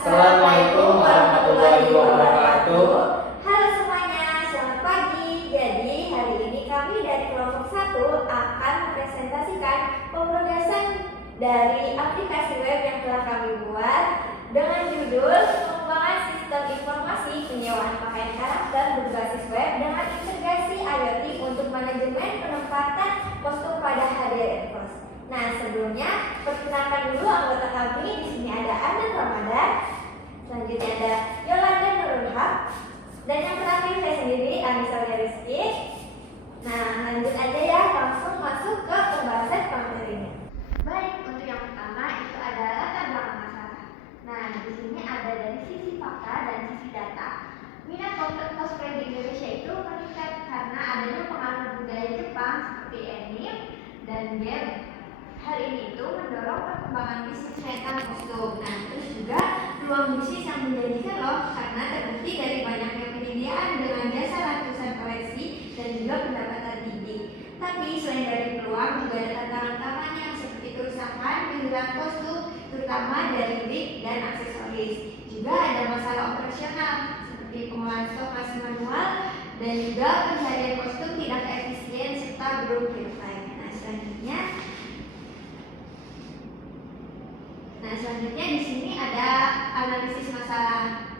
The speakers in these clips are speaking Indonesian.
Assalamualaikum warahmatullahi wabarakatuh. Halo semuanya, selamat pagi. Jadi hari ini kami dari kelompok 1 akan mempresentasikan pemrograman dari aplikasi web yang telah kami buat dengan judul Pengembangan Sistem Informasi Penyewaan Pakaian Karakter Berbasis Web dengan Integrasi IoT untuk Manajemen Penempatan Kostum pada HDRNCOS. Nah, sebelumnya perkenalkan dulu anggota kami. Di sini ada Anand Ramadan, selanjutnya ada Yolanda Nurul Haq, dan yang terakhir saya sendiri, Anissa Rizky. Nah, lanjut aja ya, langsung masuk ke pembahasan materinya. Baik, untuk yang pertama itu ada latar belakang masalah. Nah, di sini ada dari sisi fakta dan sisi data. Minat cosplay di Indonesia itu meningkat karena adanya pengaruh budaya Jepang seperti anime dan game. Hal ini itu mendorong perkembangan bisnis rental kostum. Nah, terus juga peluang bisnis yang menjanjikan loh, karena terbukti dari banyaknya penyediaan dengan jasa ratusan koleksi dan juga pendapatan tinggi. Tapi selain dari peluang, juga ada tantangan utamanya seperti kerusakan, penghilang kostum, terutama dari wig dan aksesoris. Juga ada masalah operasional seperti pengolahan stok masih manual dan juga pencarian kostum tidak efisien serta belum real time. Nah, selanjutnya di sini ada analisis masalah.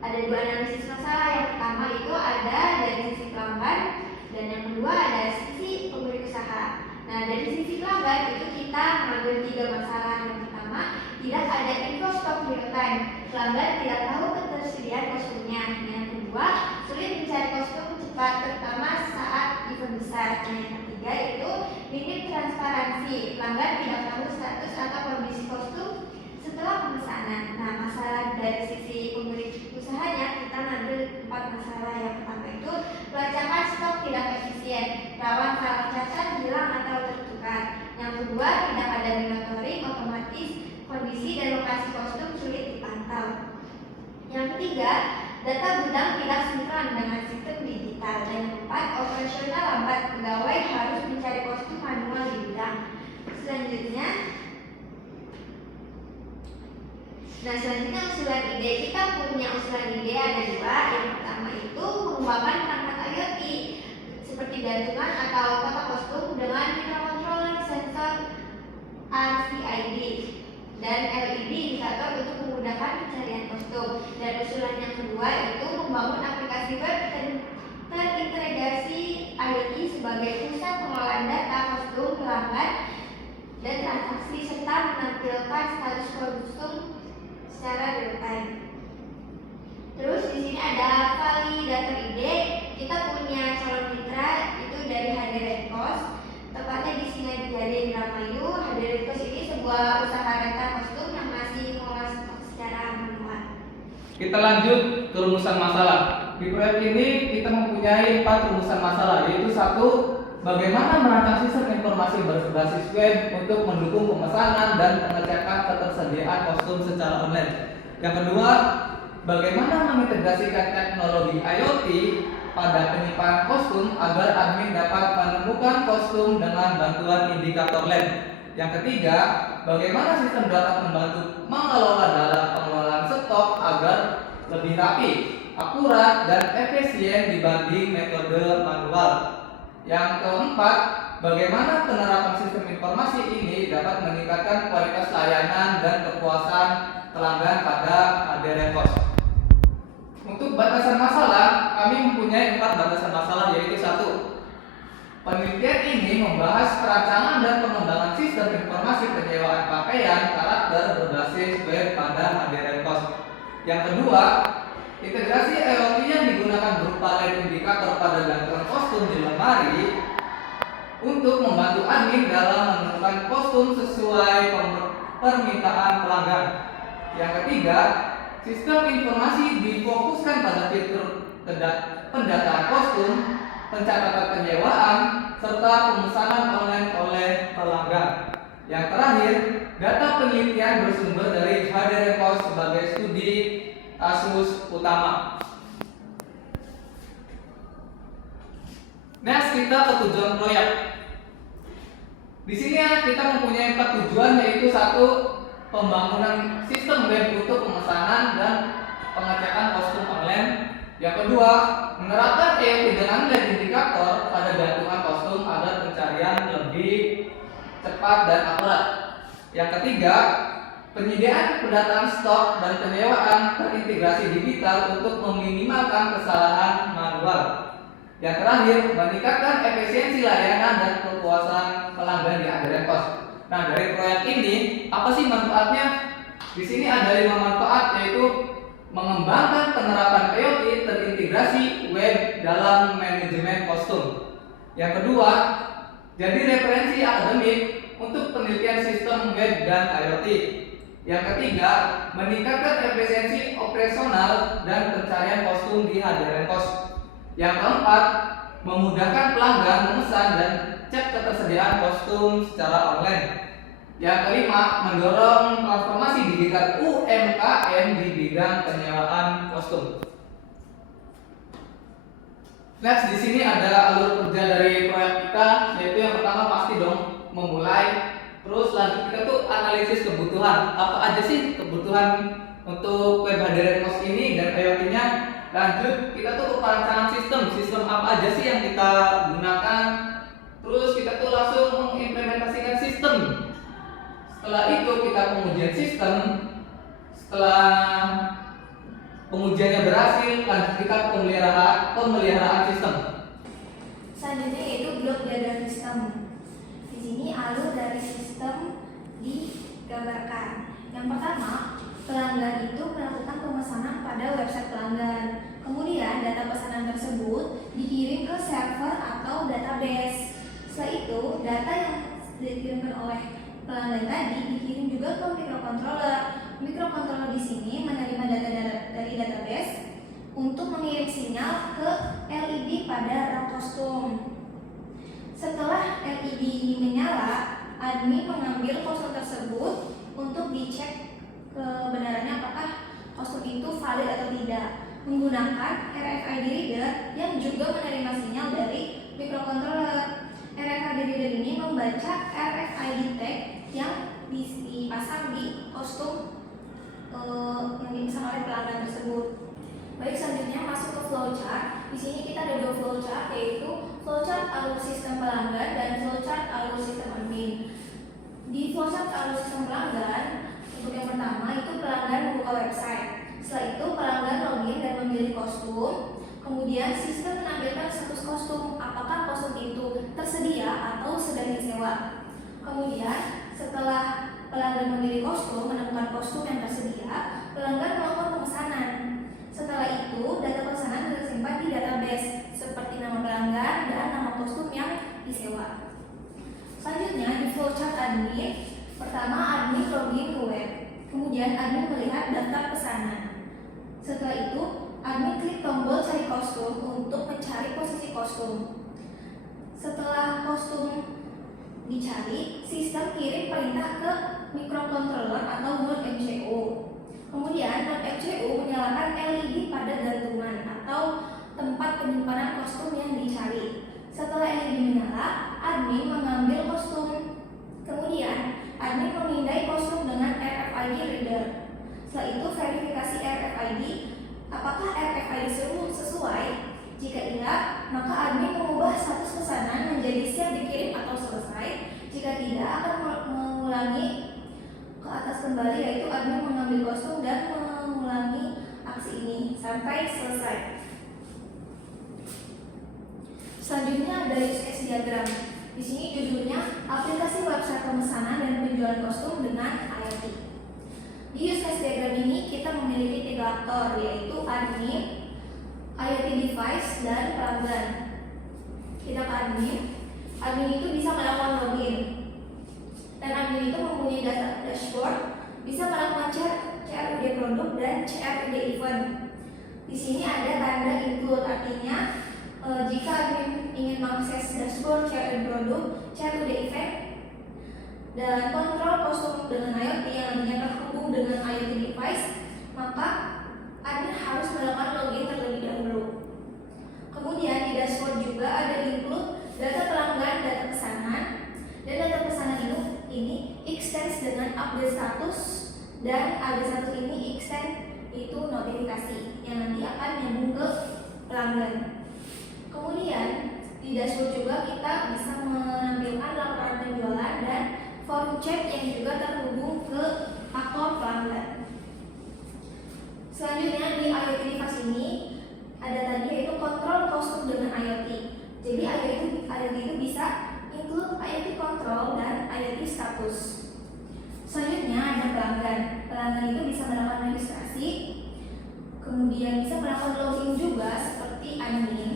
Ada dua analisis masalah. Yang pertama itu ada dari sisi pelanggan dan yang kedua ada sisi pemberi usaha. Nah, dari sisi pelanggan itu kita mengambil 3 masalah. Yang pertama, tidak ada info stok real time. Pelanggan tidak tahu ketersediaan kostumnya. Yang kedua, sulit mencari kostum cepat terutama saat event besar. Nah, yang ketiga itu minim transparansi. Pelanggan tidak tahu status atau kondisi kostum setelah pemesanan. Nah, masalah dari sisi pemberi usahanya kita ngambil 4 masalah. Yang pertama itu pelacakan stok tidak efisien, rawan salah cacat, hilang atau tertukar. Yang kedua, tidak ada monitoring otomatis, kondisi dan lokasi kostum sulit dipantau. Yang ketiga, data gudang tidak sinkron dengan sistem digital. Dan yang keempat, operasional lambat, pegawai harus mencari kostum manual di gudang. Selanjutnya usulan ide. Kita punya usulan ide ada 2. Yang pertama itu mengembangkan perangkat IoT seperti gantungan atau kotak kostum dengan microcontroller, sensor RFID dan LED indikator untuk memudahkan pencarian kostum. Dan usulan yang kedua itu membangun aplikasi web terintegrasi IoT sebagai pusat pengelolaan data kostum pelanggan dan transaksi serta menampilkan status kostum secara real time. Terus di sini ada validator ide. Kita punya calon mitra itu dari HDRNCOS, tepatnya di Singajari Indramayu. HDRNCOS ini sebuah usaha rental kostum yang masih mengolah stok secara manual. Kita lanjut ke rumusan masalah. Di proyek ini kita mempunyai 4 rumusan masalah, yaitu 1. Bagaimana merancang sistem informasi berbasis web untuk mendukung pemesanan dan pengecekan ketersediaan kostum secara online. Yang kedua, bagaimana mengintegrasikan teknologi IoT pada penyimpanan kostum agar admin dapat menemukan kostum dengan bantuan indikator LED. Yang ketiga, bagaimana sistem dapat membantu mengelola data pengelolaan stok agar lebih rapi, akurat, dan efisien dibanding metode manual. Yang keempat, bagaimana penerapan sistem informasi ini dapat meningkatkan kualitas layanan dan kepuasan pelanggan pada HDRNCOS. Untuk batasan masalah, kami mempunyai 4 batasan masalah, yaitu 1. Penelitian ini membahas perancangan dan pengembangan sistem informasi penyewaan pakaian karakter berbasis web pada HDRNCOS. Yang kedua, integrasi IoT yang digunakan berupa LED indikator pada gantungan kostum di lemari untuk membantu admin dalam menemukan kostum sesuai permintaan pelanggan. Yang ketiga, sistem informasi difokuskan pada fitur pendataan kostum, pencatatan penyewaan, serta pemesanan online oleh pelanggan. Yang terakhir, data penelitian bersumber dari HDRNCOS sebagai studi kasus utama. Next, kita ke tujuan proyek. Di sini kita mempunyai 4 tujuan, yaitu 1. Pembangunan sistem web untuk pemesanan Yang kedua, menerapkan IoT dengan LED indikator pada gantungan kostum agar pencarian lebih cepat dan akurat. Yang ketiga, penyediaan pendataan stok dan penyewaan terintegrasi digital untuk meminimalkan kesalahan manual. Yang terakhir, meningkatkan efisiensi layanan dan kepuasan pelanggan di Adherent Cost. Nah, dari proyek ini apa sih manfaatnya? Di sini ada 5 manfaat, yaitu mengembangkan penerapan IoT terintegrasi web dalam manajemen kostum. Yang kedua, jadi referensi akademik untuk penelitian sistem web dan IoT. Yang ketiga, meningkatkan efisiensi operasional dan pencarian kostum di Adherent Cost. Yang keempat, memudahkan pelanggan memesan dan cek ketersediaan kostum secara online. Yang kelima, mendorong transformasi digital UMKM di bidang penyewaan kostum. Next, di sini ada alur kerja dari proyek kita, yaitu yang pertama pasti dong memulai. Terus lanjut kita tuh analisis kebutuhan. Apa aja sih kebutuhan untuk web Adherent Cost ini dan IoT-nya? Lanjut kita tuh perancangan sistem apa aja sih yang kita gunakan. Terus kita tuh langsung mengimplementasikan sistem. Setelah itu kita pengujian sistem. Setelah pengujiannya berhasil, lanjut kita pemeliharaan sistem. Selanjutnya yaitu blok diagram sistem. Di sini alur dari sistem digambarkan. Yang pertama, pelanggan itu melakukan pemesanan pada website pelanggan. Kemudian data pesanan tersebut dikirim ke server atau database. Setelah itu, data yang dikirimkan oleh pelanggan tadi dikirim juga ke microcontroller. Microcontroller di sini menerima data dari database untuk mengirim sinyal ke LED pada rak kostum. Setelah LED ini menyala, admin mengambil kostum tersebut untuk dicek kebenarannya apakah kostum itu valid atau tidak menggunakan RFID reader yang juga menerima sinyal dari microcontroller. RFID reader ini membaca RFID tag yang dipasang di kostum yang dipesan oleh pelanggan tersebut. Baik, selanjutnya masuk ke flowchart. Di sini kita ada 2 flowchart, yaitu flowchart alur sistem pelanggan dan flowchart alur sistem admin. Di flowchart alur sistem pelanggan, untuk yang pertama itu pelanggan membuka website. Setelah itu pelanggan login dan memilih kostum. Kemudian sistem menampilkan status kostum, apakah kostum itu tersedia atau sedang disewa. Kemudian setelah pelanggan memilih kostum, menemukan kostum yang tersedia, pelanggan melakukan pemesanan. Setelah itu, data pesanan tersimpan di database seperti nama pelanggan dan nama kostum yang disewa. Selanjutnya di flowchart admin, pertama admin login ke web. Kemudian admin melihat daftar pesanan. Setelah itu, admin klik tombol cari kostum untuk mencari posisi kostum. Setelah kostum dicari, sistem kirim perintah ke microcontroller atau Node MCU. Kemudian Node MCU menyalakan LED pada gantungan atau tempat penyimpanan kostum yang dicari. Setelah LED menyala, admin mengambil kostum. Kemudian admin memindai kostum dengan RFID reader. Setelah itu verifikasi RFID, apakah RFID sesuai? Jika iya, maka admin mengubah status pesanan menjadi siap dikirim atau selesai. Jika tidak, akan mengulangi ke atas kembali, yaitu admin mengambil kostum dan mengulangi aksi ini sampai selesai. Selanjutnya ada use case diagram. Di sini judulnya aplikasi website pemesanan dan penjualan kostum dengan IoT. Di use case diagram ini kita memiliki 3 aktor, yaitu admin, IoT device, dan pelanggan. Kita ke admin. Admin itu bisa melakukan login. Dan admin itu mempunyai data dashboard, bisa melakukan CRUD produk dan CRUD event. Di sini ada tanda include, artinya jika admin ingin mengakses dashboard, CRUD produk, CRUD event, dan kontrol kostum dengan IoT yang nantinya terhubung dengan IoT device, maka admin harus melakukan login terlebih dahulu. Kemudian di dashboard juga ada include data pelanggan, data pesanan, dan data pesanan ini extends dengan update status, dan ada satu ini extend itu notifikasi yang nanti akan nyambung ke objek yang juga terhubung ke akun pelanggan. Selanjutnya di IoT device ini ada tadi yaitu kontrol kostum dengan IoT. Jadi IoT itu bisa include IoT control dan IoT status. Selanjutnya ada pelanggan. Pelanggan itu bisa melakukan registrasi, kemudian bisa melakukan login juga seperti admin,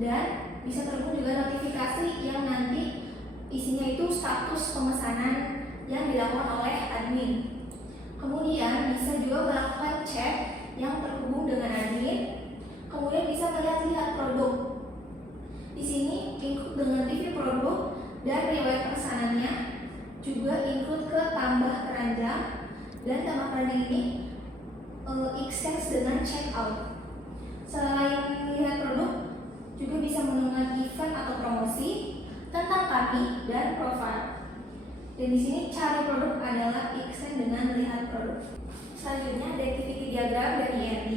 dan bisa terhubung juga notifikasi yang nanti isinya itu status pemesanan yang dilakukan oleh admin. Kemudian bisa juga melakukan chat yang terhubung dengan admin. Kemudian bisa melihat produk. Di sini include dengan review produk dan riwayat pesanannya, juga include ke tambah keranjang, dan tambah keranjang ini extend dengan checkout. Selain melihat produk, juga bisa mendengar event atau promosi tentang kami dan profile. Dan di sini cari produk adalah extend dengan melihat produk. Selanjutnya ada activity diagram dan IRD.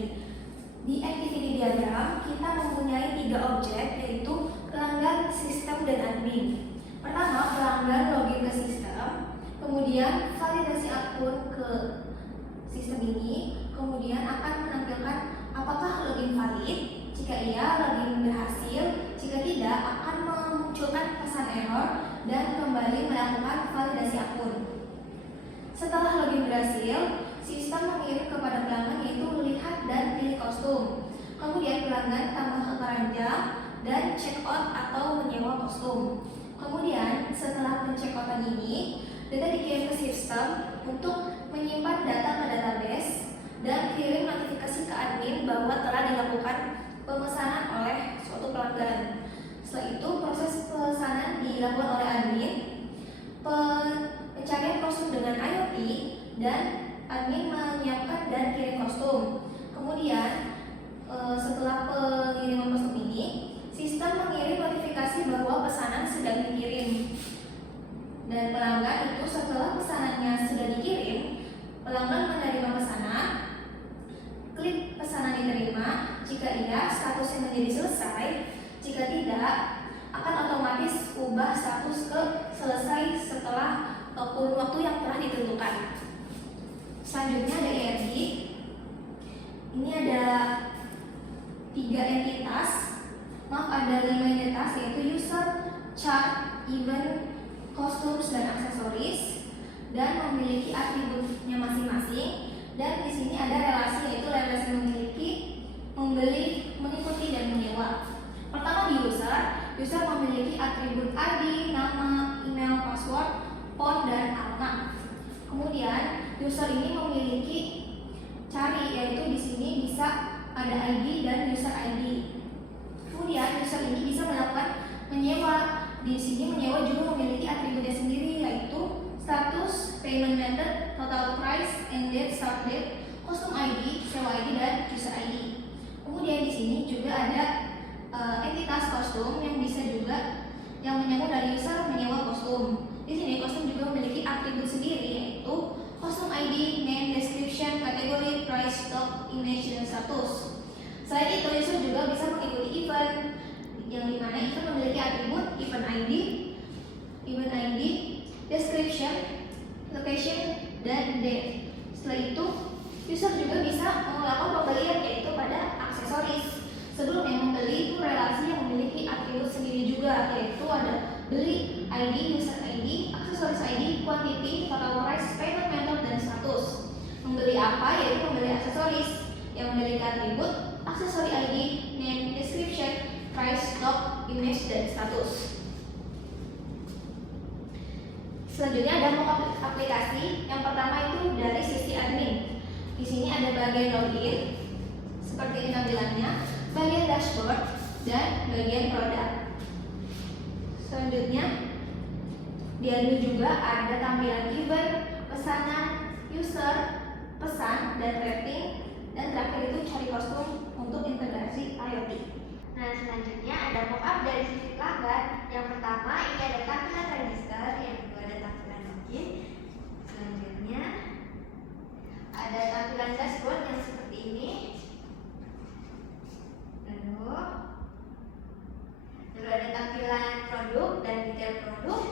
Di activity diagram kita mempunyai 3 objek, yaitu pelanggan, sistem, dan admin. Pertama, pelanggan login ke sistem, kemudian validasi akun ke sistem ini, kemudian akan menampilkan apakah login valid. Jika iya, login berhasil. Jika tidak, akan memunculkan pesan error dan kembali melakukan validasi akun. Setelah login berhasil, sistem mengirim kepada pelanggan yaitu melihat dan pilih kostum. Kemudian pelanggan tambah ke keranjang dan check out atau menyewa kostum. Kemudian setelah pencekoutan ini, data dikirim ke sistem untuk menyimpan data ke database dan kirim notifikasi ke admin bahwa telah dilakukan pemesanan oleh suatu pelanggan. Setelah itu proses pemesanan dilakukan oleh admin, pencarian kostum dengan IoT, dan admin menyiapkan dan kirim kostum. Kemudian setelah pengiriman kostum ini, sistem mengirim notifikasi bahwa pesanan sedang dikirim. Dan pelanggan itu setelah pesanannya sudah dikirim, pelanggan menerima pesanan, klik pesanan diterima. Jika iya, statusnya menjadi selesai. Jika tidak, akan otomatis ubah status ke selesai setelah kurun waktu yang telah ditentukan. Selanjutnya ada ERD. Ini ada 3 entitas, ada 5 entitas, yaitu user, chart, event, costumes, dan aksesoris, dan memiliki atributnya masing-masing. Dan di sini ada relasi, yaitu relasi memiliki, membeli, mengikuti, dan menyewa. Pertama di user memiliki atribut ID, nama, email, password, phone, dan alamat. Kemudian user ini memiliki cari, yaitu di sini bisa ada ID dan user ID. Kemudian user ini bisa melakukan menyewa. Di sini menyewa juga memiliki atributnya sendiri, yaitu status, payment method, total price, end date, start date, custom ID, sewa ID, dan user ID. Kemudian di sini juga ada entitas kostum yang bisa juga yang menyambung dari user menyewa kostum. Di sini kostum juga memiliki atribut sendiri, yaitu custom ID, name, description, kategori, price, stock, image, dan status. Selain itu, user juga bisa mengikuti event, yang dimana event memiliki atribut event ID, description, location, dan date. Setelah itu, user juga bisa melakukan pembelian, yaitu pada aksesoris. Sebelum yang membeli itu relasi yang memiliki atribut sendiri juga, yaitu ada beli ID, user ID, aksesoris ID, quantity, total price, payment method, dan status. Membeli apa, yaitu membeli aksesoris yang memiliki atribut aksesori ID, name, description, price, stock, image, dan status. Selanjutnya ada menu aplikasi. Yang pertama itu dari sisi admin. Di sini ada bagian login, seperti ini tampilannya, bagian dashboard, dan bagian produk. Selanjutnya di admin juga ada tampilan event, pesanan, user, pesan, dan rating, dan terakhir itu cari kostum untuk integrasi IoT. Nah, selanjutnya ada mockup dari sisi pelanggan. Yang pertama ini ada tampilan register, yang kedua ada tampilan login. Selanjutnya ada tampilan dashboard yang seperti ini. Lalu ada tampilan produk dan detail produk.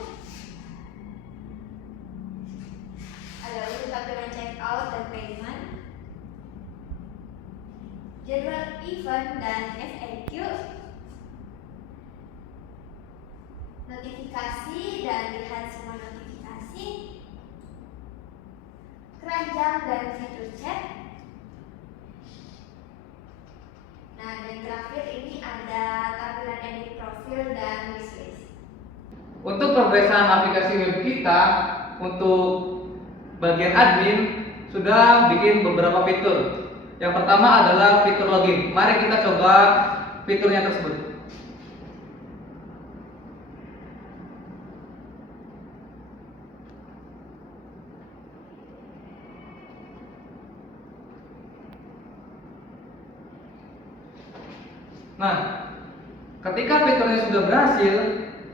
jadwal event dan FAQ, notifikasi dan lihat semua notifikasi, keranjang dan fitur chat. Nah, dan terakhir ini ada tampilan edit profil dan wishlist. Untuk progresan aplikasi web kita, untuk bagian admin sudah bikin beberapa fitur. Yang pertama adalah fitur login. Mari kita coba fiturnya tersebut. Nah, ketika fiturnya sudah berhasil,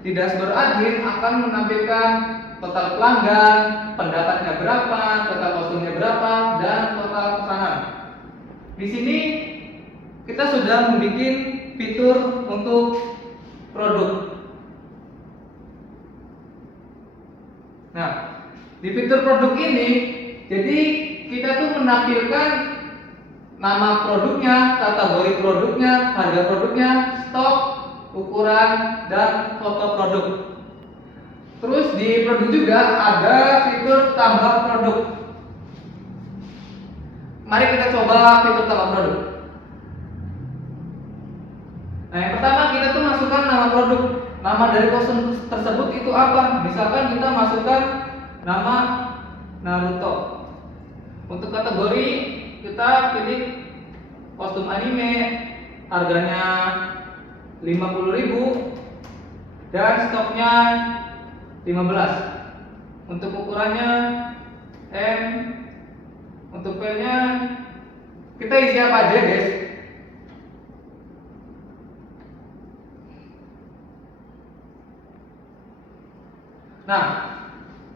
di dashboard admin akan menampilkan total pelanggan, pendapatnya berapa, total kostumnya berapa, dan total pesanan. Di sini kita sudah membuat fitur untuk produk. Nah, di fitur produk ini, jadi kita tuh menampilkan nama produknya, kategori produknya, harga produknya, stok, ukuran, dan foto produk. Terus di produk juga ada fitur tambah produk. Mari kita coba fitur tambah produk. Nah, yang pertama kita tuh masukkan nama produk. Nama dari kostum tersebut itu apa? Misalkan kita masukkan nama Naruto. Untuk kategori kita pilih kostum anime, harganya 50.000 dan stoknya 15. Untuk ukurannya M. Untuk filenya kita isi apa aja, guys? Nah,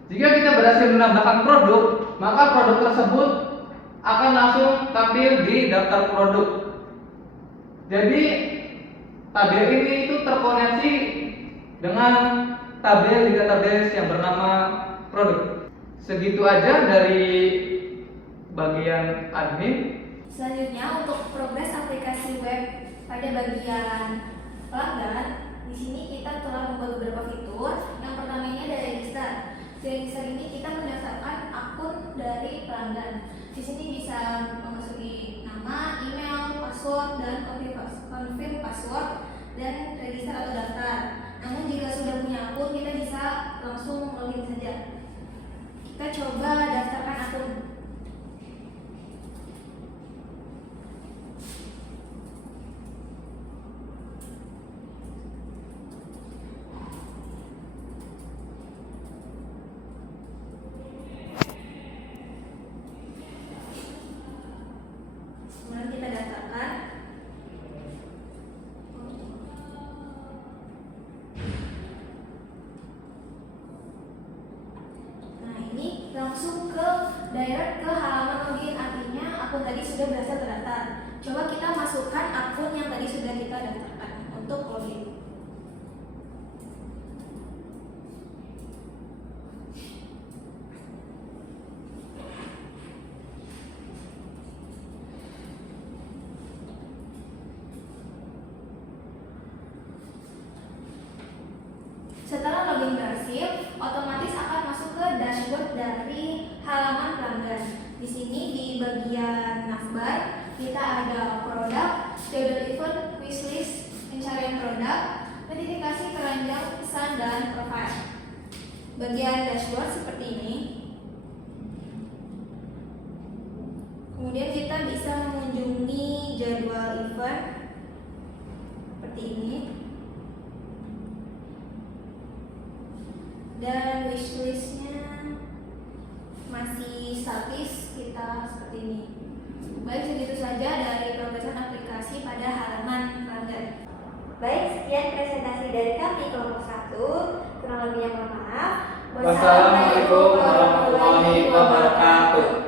jika kita berhasil menambahkan produk, maka produk tersebut akan langsung tampil di daftar produk. Jadi tabel ini itu terkoneksi dengan tabel di database yang bernama produk. Segitu aja dari bagian admin. Selanjutnya untuk progres aplikasi web pada bagian pelanggan, di sini kita telah membuat beberapa fitur. Yang pertama ini ada register. Di register ini kita mendaftarkan akun dari pelanggan. Di sini bisa memasuki nama, email, password, dan confirm password dan register atau daftar. Namun jika sudah punya akun, kita bisa langsung login saja. Kita coba daftarkan akun. Kemudian kita daftarkan. Nah, ini langsung ke direct ke halaman login, artinya akun tadi sudah berhasil terdaftar. Coba kita masukkan akun yang tadi sudah kita daftarkan untuk login. Setelah login berhasil, otomatis akan masuk ke dashboard dari halaman pelanggan. Di sini di bagian navbar kita ada produk, jadwal event, wishlist, pencarian produk, notifikasi, keranjang, pesan, dan profile. Bagian dashboard seperti ini. Kemudian kita bisa mengunjungi jadwal event seperti ini. Dan wishlistnya masih statis, kita seperti ini. Baik, segitu saja dari progresan aplikasi pada halaman pelanggan. Baik, sekian presentasi dari kami kelompok 1. Kurang lebihnya mohon maaf. Wassalamualaikum warahmatullahi wabarakatuh.